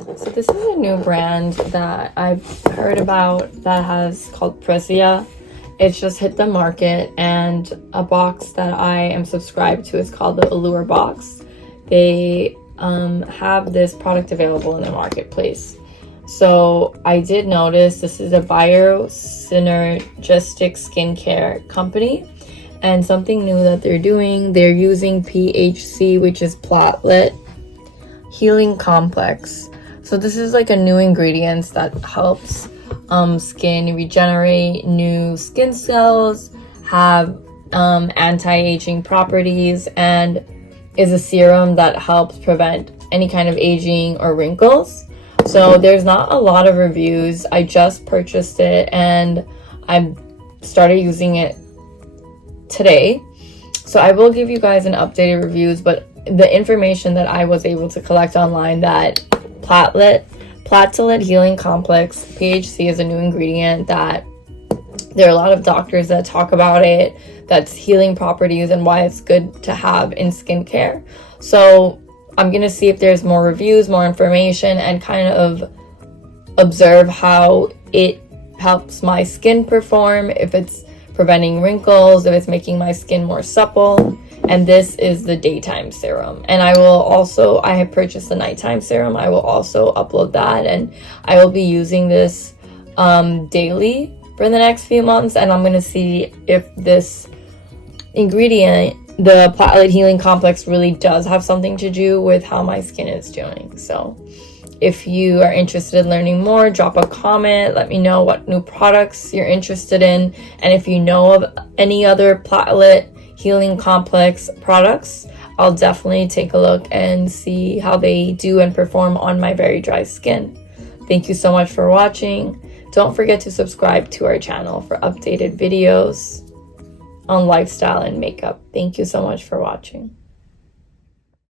So this is a new brand that I've heard about that has called Preséa. It's just hit the market, and a box that I am subscribed to is called the Allure box. They have this product available in the marketplace. So I did notice this is a Synergistic skincare company, and something new that they're doing, they're using PHC, which is platelet healing complex. So this is like a new ingredient that helps skin regenerate new skin cells, have anti-aging properties, and is a serum that helps prevent any kind of aging or wrinkles. So there's not a lot of reviews. I just purchased it and I started using it today. So I will give you guys an updated reviews, but the information that I was able to collect online, that platelet healing complex PHC is a new ingredient that there are a lot of doctors that talk about it, that's healing properties and why it's good to have in skincare. So I'm gonna see if there's more reviews, more information, and kind of observe how it helps my skin perform, if it's preventing wrinkles, if it's making my skin more supple. And this is the daytime serum, and I have purchased the nighttime serum. I will also upload that, and I will be using this daily for the next few months, and I'm going to see if this ingredient, the platelet healing complex, really does have something to do with how my skin is doing. So if you are interested in learning more, drop a comment, let me know what new products you're interested in, and if you know of any other platelet healing complex products, I'll definitely take a look and see how they do and perform on my very dry skin. Thank you so much for watching. Don't forget to subscribe to our channel for updated videos on lifestyle and makeup. Thank you so much for watching.